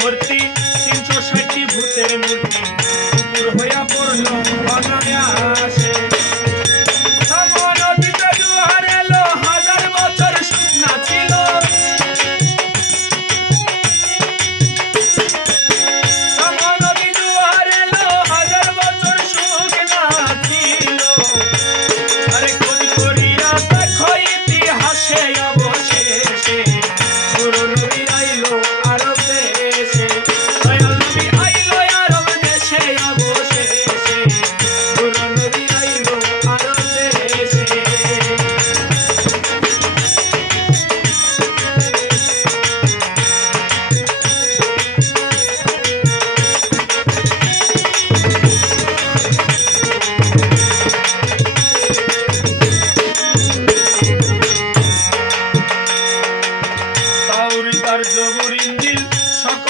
ভর্তি তিনশো ষাটটি ভূতের মূর্তি। দুপুর হইয়া আর জবর ইঞ্জিল সকল